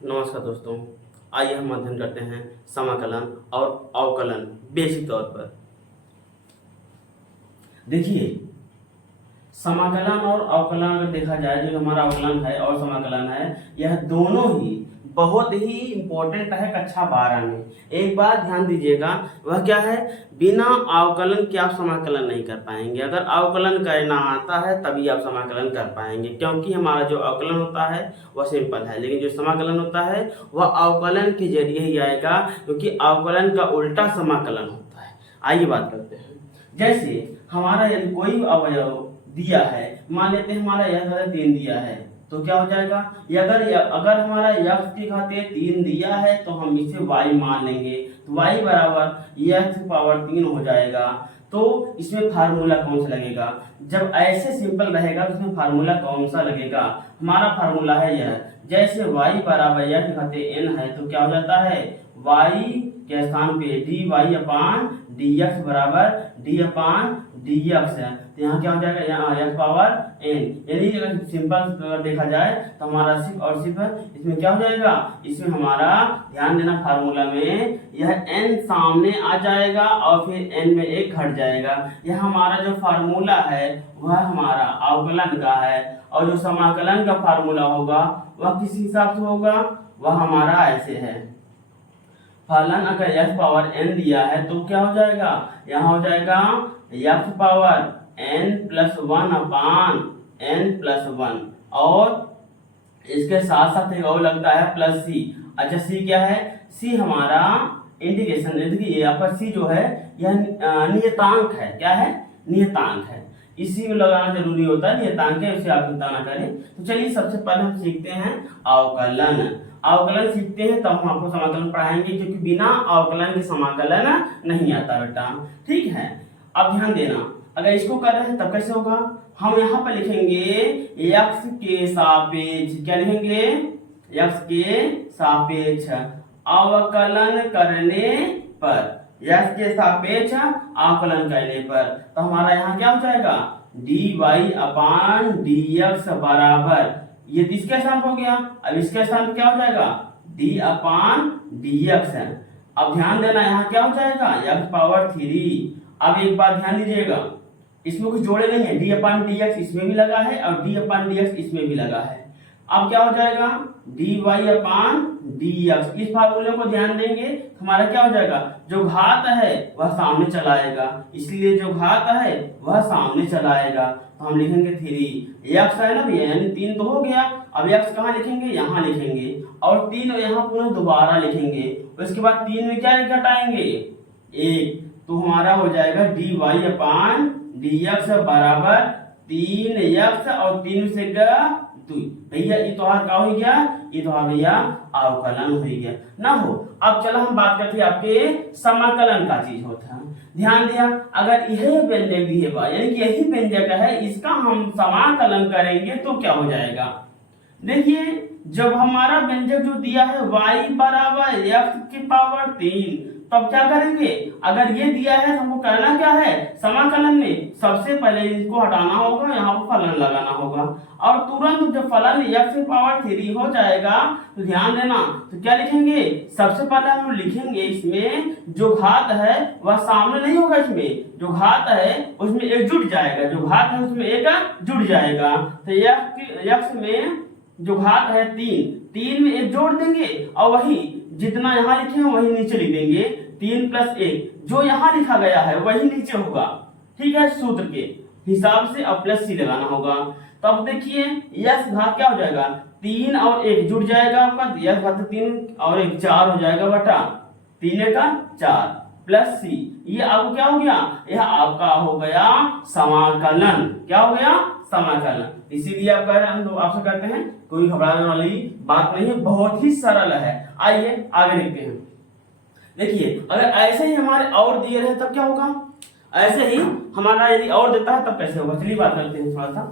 नमस्कार दोस्तों। आइए हम अध्ययन करते हैं समाकलन और अवकलन बेसिक तौर पर। देखिए, समाकलन और अवकलन अगर देखा जाए, जो हमारा अवकलन है और समाकलन है, यह दोनों ही बहुत ही इम्पोर्टेंट है कक्षा 12 में। एक बात ध्यान दीजिएगा, वह क्या है, बिना अवकलन के आप समाकलन नहीं कर पाएंगे। अगर अवकलन करना आता है तभी आप समाकलन कर पाएंगे, क्योंकि हमारा जो अवकलन होता है वह सिंपल है, लेकिन जो समाकलन होता है वह अवकलन के जरिए ही आएगा, क्योंकि अवकलन का उल्टा समाकलन होता है। आइए बात करते हैं। जैसे हमारा यदि कोई अवयव दिया है, मान लेते हैं हमारा यह 3 दिया है, तो क्या हो जाएगा, अगर हमारा x की खातिर 3 दिया है तो हम इसे y मान लेंगे, तो y बराबर x पावर 3 हो जाएगा। तो इसमें फार्मूला कौन सा लगेगा? जब ऐसे सिंपल रहेगा तो इसमें फार्मूला कौन सा लगेगा? हमारा फार्मूला है यह, जैसे y बराबर x की खातिर n है, तो क्या हो जाता है, y के स्थान पे dy अपान dx बराबर d अपान dx है, तो यहाँ क्या हो जाएगा, यहाँ x पावर n। यानी अगर सिंपल देखा जाए तो हमारा सिर्फ और सिर्फ इसमें क्या हो जाएगा, इसमें हमारा ध्यान देना, फार्मूला में यह n सामने आ जाएगा और फिर n में 1 घट जाएगा। यह हमारा जो फार्मूला है वह हमारा अवकलन का है, और जो समाकलन का फार्मूला होगा वह किस हिसाब से होगा, वह हमारा ऐसे है। फलन अगर x पावर n दिया है तो क्या हो जाएगा, यहाँ हो जाएगा x पावर n प्लस 1 अपान n प्लस 1, और इसके साथ साथ एक और लगता है प्लस c। अच्छा, c क्या है? c हमारा इंटीग्रेशन, देखिए यहाँ पर c जो है यह नियतांक है। क्या है? नियतांक है। इसी में लगाना जरूरी होता है, नियतांक है, इसे आप चिंता ना करें। तो चलिए सबसे पहले हम सीखते हैं अवकलन। अवकलन सीखते हैं तब हम आपको समाकलन पढ़ाएंगे, क्योंकि बिना अवकलन के समाकलन नहीं आता बेटा। ठीक है, अब ध्यान देना, अगर इसको कर रहे हैं तब कैसे होगा, हम यहाँ पर लिखेंगे x के सापेक्ष, क्या लिखेंगे, x के सापेक्ष अवकलन करने पर, x के सापेक्ष अवकलन करने पर, तो हमारा यहाँ क्या हो जाएगा, dy अपान dx बराबर, ये इसके स्थान हो गया, अब इसके स्थान पे क्या हो जाएगा, d अपान dx है। अब ध्यान देना, यहाँ क्या हो जाएगा, x पावर 3। अब एक बात ध्यान दीजिएगा, इसमें कुछ जोड़े नहीं है, d अपान dx इसमें भी लगा है और d अपान dx इसमें भी लगा है। अब क्या हो जाएगा, dy अपान dx, इस फार्मूले को ध्यान देंगे तो हमारा क्या हो जाएगा, जो घात है वह सामने चला आएगा, इसलिए जो घात है वह सामने चला आएगा, तो हम लिखेंगे 3। x है ना भैया, यानी 3 तो हो गया। अब x कहाँ लिखेंगे, यहाँ लिखेंगे, और 3 यहाँ पुनः दोबारा लिखेंगे, उसके बाद 3 में क्या घटाएंगे, 1, तो हमारा हो जाएगा dy अपान dx बराबर 3x और 3 से 2। भैया ये तो क्या हो गया, ये तो भैया अवकलन हो गया ना हो। अब चलो हम बात करते हैं आपके समाकलन का चीज होता है। ध्यान दिया, अगर यही व्यंजक दिए बा, यानी कि यही व्यंजक है, इसका हम समाकलन करेंगे तो क्या हो जाएगा। देखिए, जब हमारा व्यंजक जो दिया है y बराबर x की पावर 3, तब क्या करेंगे, अगर ये दिया है तो हमको करना क्या है, समाकलन में सबसे पहले इसको हटाना होगा, यहाँ पर फलन लगाना होगा, और तुरंत जब फलन x की पावर 3 हो जाएगा तो ध्यान देना, तो क्या लिखेंगे, सबसे पहले हम लिखेंगे इसमें जो घात है वह सामने नहीं होगा, इसमें जो घात है उसमें एक जुड़ जाएगा, जो घात है उसमें एक जुड़ जाएगा, तो x में जो घात है 3 में एक जोड़ देंगे, और वही जितना यहाँ लिखे हैं वही नीचे लिख देंगे, 3 प्लस 1, जो यहाँ लिखा गया है वही नीचे होगा। ठीक है, सूत्र के हिसाब से अब प्लस c लगाना होगा। तो अब देखिए यह घात क्या हो जाएगा, 3 और 1 जुड़ जाएगा आपका, यह घात 3 और 1 4 हो जाएगा बटा 3 का 4 प्लस c, ये आपको क्या हो गया, यह आपका हो गया समाकलन। क्या हो गया, समाकलन। इसीलिए आप कह रहे हैं, हम आपसे कहते हैं, कोई घबराने वाली बात नहीं है, बहुत ही सरल है। आइए आगे देखते हैं। देखिए, अगर ऐसे ही हमारे और दिए रहे तब क्या होगा, ऐसे ही हमारा यदि और देता है तब कैसे होगा, चलिए बात करते हैं थोड़ा सा।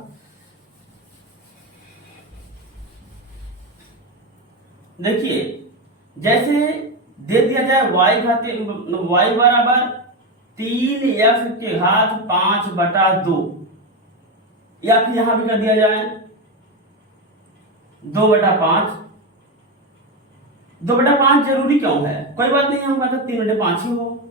देखिए, जैसे दे दिया जाए y खातिर y बराबर 3x के घात 5 बटा 2, या फिर यहां भी कर दिया जाए 2 बटा 5, 2/5 जरूरी क्यों है? कोई बात नहीं, हम कहते 3/5 ही हो,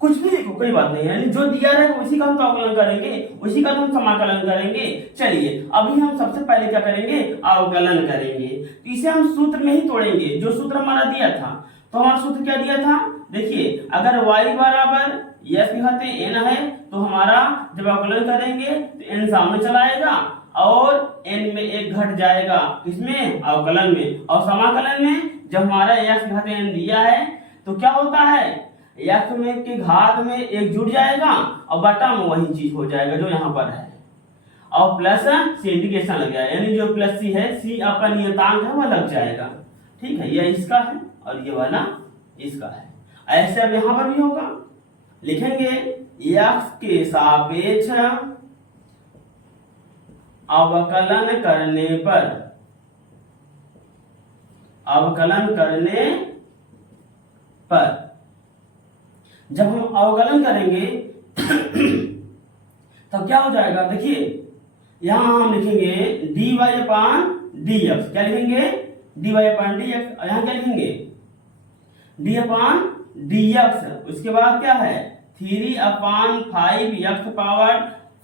कुछ भी देखो कोई बात नहीं है, यानी जो दिया रहेगा उसी का हम अवकलन करेंगे, उसी का हम समाकलन करेंगे। चलिए अभी हम सबसे पहले क्या करेंगे? अवकलन करेंगे। तो इसे हम सूत्र में ही तोड़ेंगे, जो सूत्र हमारा दिया था। तो हमारा सूत्र क्या दिया था? देखिए अगर y बराबर यस लिखते n है तो हमारा जब अवकलन करेंगे तो n सामने चला आएगा और n में एक घट जाएगा, किसमें? अवकलन में। और समाकलन में जब हमारा x घाते n दिया है तो क्या होता है? x में के घात में एक जुड़ जाएगा और बटा में वही चीज हो जाएगा जो यहाँ पर है, और प्लस से इंडिकेशन लग जाएगा, यानी जो प्लस सी है, सी आपका नियतांक है वह लग जाएगा। ठीक है, यह इसका है और ये वाला इसका है। ऐसे अब यहाँ पर भी होगा, लिखेंगे x के सापेक्ष अवकलन करने पर, अवकलन करने पर जब हम अवकलन करेंगे तब क्या हो जाएगा? देखिए यहां हम लिखेंगे dy/dx, क्या लिखेंगे? dy/dx, और यहां क्या लिखेंगे? d/dx। उसके बाद क्या है? 3/5 x पावर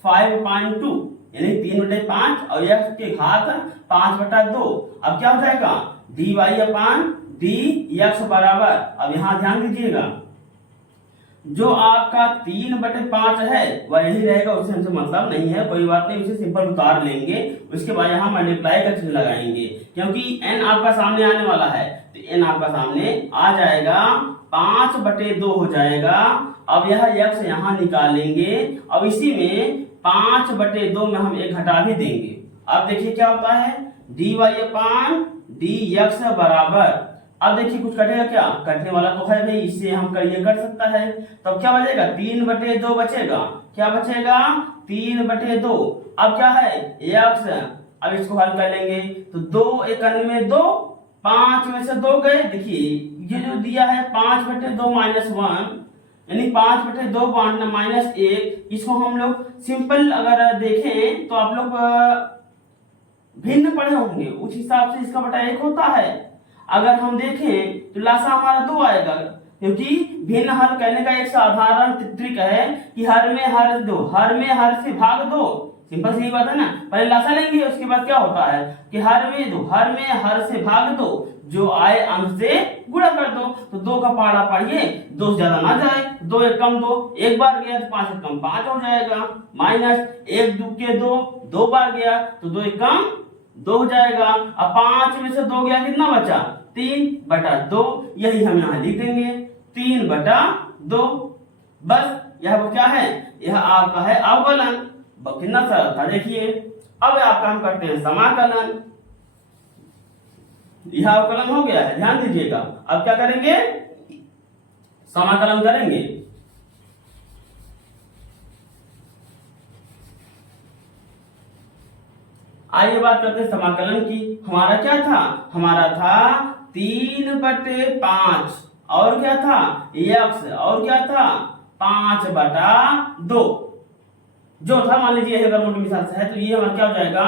5/2, यानी 3/5 और x के घात 5/2। अब क्या हो जाएगा? dy/dx बराबर, अब यहां ध्यान दीजिएगा, जो आपका 3/5 है वह यही रहेगा, उससे हमसे मतलब नहीं है, कोई बात नहीं, उसे सिंपल उतार लेंगे। उसके बाद यहाँ मल्टीप्लाई का चिन्ह लगाएंगे, क्योंकि n आपका सामने आने वाला है, तो n आपका सामने आ जाएगा, 5/2 हो जाएगा। अब यह x यहाँ निकालेंगे, अब इसी में 5/2 में हम एक घटा भी देंगे। अब देखिए क्या होता है? dy/dx बराबर, अब देखिए कुछ कटेगा क्या? कटने वाला तो है भाई, इससे हम ये कर सकता है। तो क्या बचेगा? 3/2 बचेगा। क्या बचेगा? 3/2। अब क्या है? x, अब इसको हल कर लेंगे तो 2 एकन में 2, 5 में से 2 गए। देखिए ये जो दिया है 5/2 -1, यानी 5/2 -1, इसको हम लोग सिंपल अगर देखें तो आप लोग भिन्न पढ़े होंगे, उस हिसाब से इसका बटा 1 होता है। अगर हम देखें तो लासा हमारा 2 आएगा, क्योंकि भिन्न हल करने का एक साधारण ट्रिक है कि हर में हर दो, हर में हर से भाग दो। सिंपल सी बात है ना, पहले लासा लेंगे, उसके बाद क्या होता है कि हर में दो, हर में हर से भाग दो, जो आए अंक से गुणा कर दो। तो 2 का पहाड़ा पढ़िए, 2 से ज्यादा ना जाए, 2 एक कम 2, एक बार गया तो 5 एक कम 5 हो जाएगा, माइनस 1 2 के 2, 2 बार गया तो 2 एक कम 2 हो जाएगा। अब 5 में से 2 गया, कितना बचा? 3/2, यही हम यहाँ लिख देंगे 3/2। बस यह क्या है? यह आपका है अवकलन। कितना सरल था देखिए। अब आपका हम करते हैं समाकलन। यह अवकलन हो गया है, ध्यान दीजिएगा। अब क्या करेंगे? समाकलन करेंगे। आइए बात करते हैं समाकलन की। हमारा क्या था? हमारा था 3/5, और क्या था? x, और क्या था? 5/2 जो था। मान लीजिए अगर मोटी मिसाल से है तो ये हमारा क्या हो जाएगा?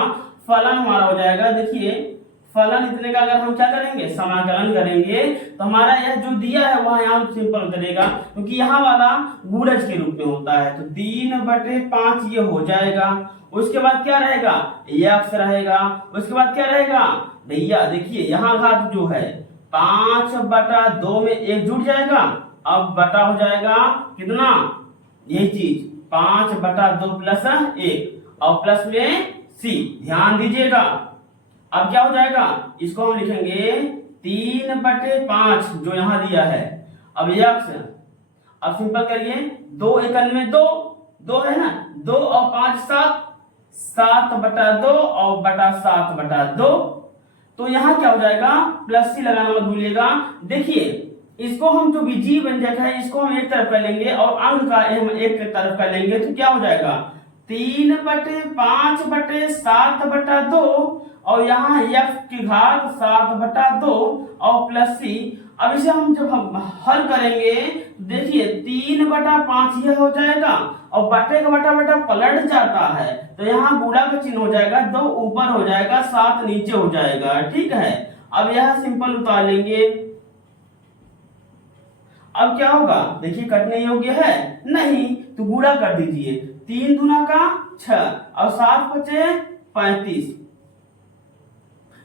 फलन हमारा हो जाएगा। देखिए फलन इतने का अगर हम क्या करेंगे? समाकलन करेंगे तो हमारा यह जो दिया है वह यहाँ सिंपल उतरेगा, क्योंकि यहाँ वाला गुणज के रूप में होता है। तो 3/5 ये हो जाएगा। उसके बाद क्या रहेगा? x रहेगा। उसके बाद क्या रहेगा भैया? देखिए यहाँ घात जो है 5/2 में एक जुड़ जाएगा, अब बटा हो जाएगा कितना? यही चीज 5/2 प्लस 1 और प्लस में c, ध्यान दीजिएगा। अब क्या हो जाएगा? इसको हम लिखेंगे 3/5 जो यहाँ दिया है। अब x, अब सिंपल करिए, 2 एकन में 2, 2 है ना, 2 और 5 7, 7/2 और बटा 7/2। तो यहाँ क्या हो जाएगा? प्लस सी लगाना मत भूलिएगा। देखिए इसको हम जो बीजीय व्यंजक है इसको हम एक तरफ कर लेंगे और अंक का हम एक तरफ कर लेंगे, तो क्या हो जाएगा? 3/5/7/2 और यहाँ x की घात 7/2 और प्लस सी। अब इसे हम जब हम हल करेंगे देखिए 3/5 यह हो जाएगा और बटे का बटा बटा पलट जाता है, तो यहाँ गुणा का चिन्ह हो जाएगा, 2 ऊपर हो जाएगा 7 नीचे हो जाएगा। ठीक है, अब यह सिंपल उतार लेंगे। अब क्या होगा, देखिए कटने योग्य है नहीं, तो गुणा कर दीजिए, 3 दूना का 6 और 7 बचे 35,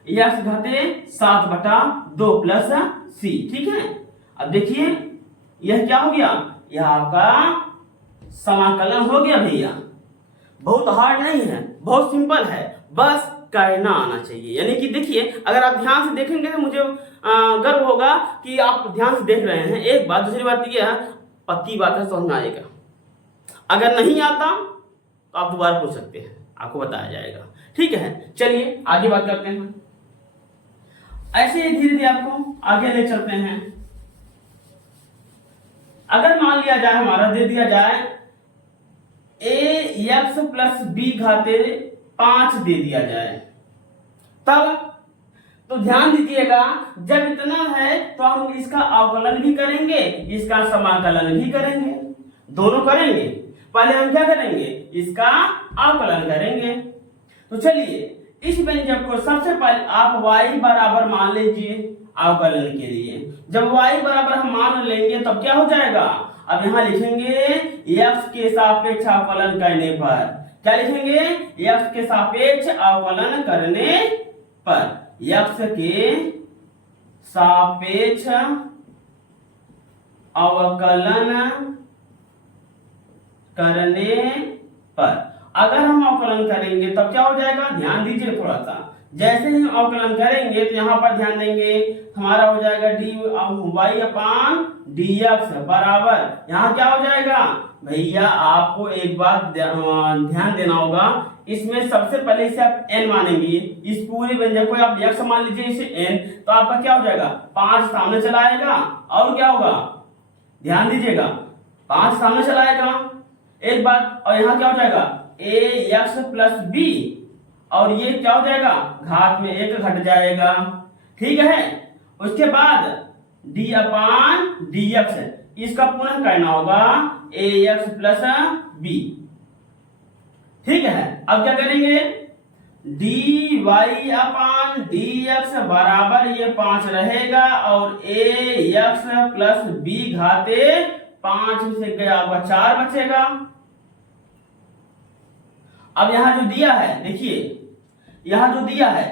यह घटे 7/2 प्लस सी। ठीक है, अब देखिए यह क्या हो गया, यह आपका समाकलन हो गया भैया। बहुत हार्ड नहीं है, बहुत सिंपल है, बस करना आना चाहिए। यानी कि देखिए अगर आप ध्यान से देखेंगे तो मुझे गर्व होगा कि आप ध्यान से देख रहे हैं। एक बात, दूसरी बात यह है, पक्की बात है, समझ में आएगा। अगर नहीं आता तो आप दोबारा पूछ सकते हैं, आपको बताया जाएगा। ठीक है, चलिए आगे बात करते हैं। ऐसे ही धीरे धीरे आपको आगे ले चलते हैं। अगर मान लिया जाए, हमारा दे दिया जाए ax प्लस बी घाते 5 दे दिया जाए, तब तो ध्यान दीजिएगा, जब इतना है तो हम इसका अवकलन भी करेंगे, इसका समाकलन भी करेंगे, दोनों करेंगे। पहले हम क्या करेंगे, इसका अवकलन करेंगे। तो चलिए इस व्यंजक को सबसे पहले आप y बराबर मान लीजिए अवकलन के लिए। जब y बराबर हम मान लेंगे तब क्या हो जाएगा, अब यहां लिखेंगे x के सापेक्ष अवकलन करने पर, क्या लिखेंगे, x के सापेक्ष अवकलन करने पर, x के सापेक्ष अवकलन करने पर। अगर हम अवकलन करेंगे तब क्या हो जाएगा, ध्यान दीजिए थोड़ा सा, जैसे ही हम अवकलन करेंगे तो यहाँ पर ध्यान देंगे, हमारा हो जाएगा dy/dx बराबर, यहाँ क्या हो जाएगा भैया, आपको एक बात ध्यान देना होगा, इसमें सबसे पहले इसे आप n मानेंगे, इस पूरे व्यंजक को आप x मान लीजिए, इसे n, तो आपका क्या हो जाएगा, 5 सामने चला आएगा, और क्या होगा, ध्यान दीजिएगा, 5 सामने चला आएगा, एक बात, और यहाँ क्या हो जाएगा ax प्लस b, और ये क्या हो जाएगा, घात में 1 घट जाएगा। ठीक है, उसके बाद d/dx, इसका पुनः करना होगा ax प्लस b। ठीक है, अब क्या करेंगे, dy/dx बराबर ये 5 रहेगा, और ax प्लस b घाते 5 से गया आपका 4 बचेगा। अब यहां जो दिया है, देखिए यहां जो दिया है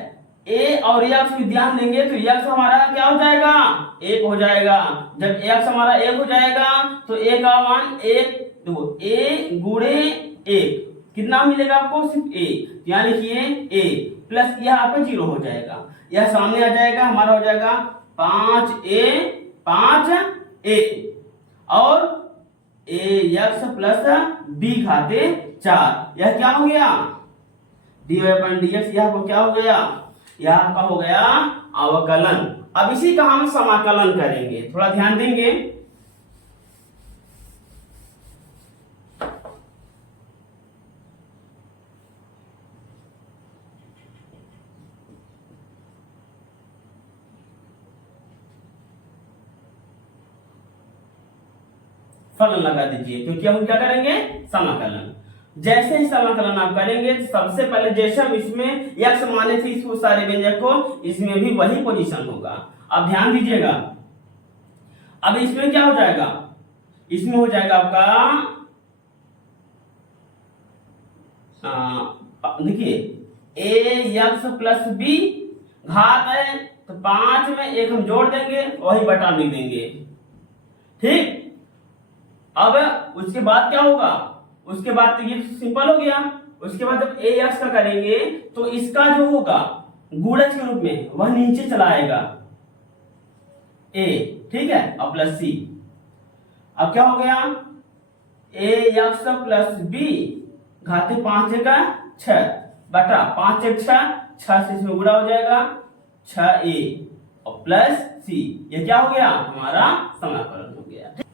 a और x भी ध्यान देंगे तो x हमारा क्या हो जाएगा, 1 हो जाएगा। जब x हमारा 1 हो जाएगा तो a का मान 1, देखो a गुणे 1 कितना मिलेगा आपको, सिर्फ a, यहाँ लिखिए a प्लस यह आपका 0 हो जाएगा, यह सामने आ जाएगा, हमारा हो जाएगा 5a और ax प्लस b घाते 4, यह क्या हो गया, dy/dx, यह आपको क्या हो गया, यह आपका हो गया अवकलन। अब इसी का हम समाकलन करेंगे, थोड़ा ध्यान देंगे। फलन लगा दीजिए, क्योंकि हम क्या करेंगे, समाकलन। जैसे ही समाकलन आप करेंगे तो सबसे पहले जैसे हम इसमें x माने थे इस सारे व्यंजक को, इसमें भी वही पोजीशन होगा। अब ध्यान दीजिएगा, अब इसमें क्या हो जाएगा, इसमें हो जाएगा आपका, देखिए ax प्लस b घात है तो 5 में 1 हम जोड़ देंगे, वही बटा लिख देंगे। ठीक, अब उसके बाद क्या होगा, उसके बाद तो ये सिंपल हो गया। उसके बाद जब ax का करेंगे तो इसका जो होगा गुणज के रूप में वह नीचे चला आएगा a, ठीक है, और प्लस c। अब क्या हो गया, ax प्लस b घाते 5 का 6 बटा 5 1 6 से इसमें गुणा हो जाएगा 6a और प्लस c, ये क्या हो गया, हमारा समाकलन हो गया।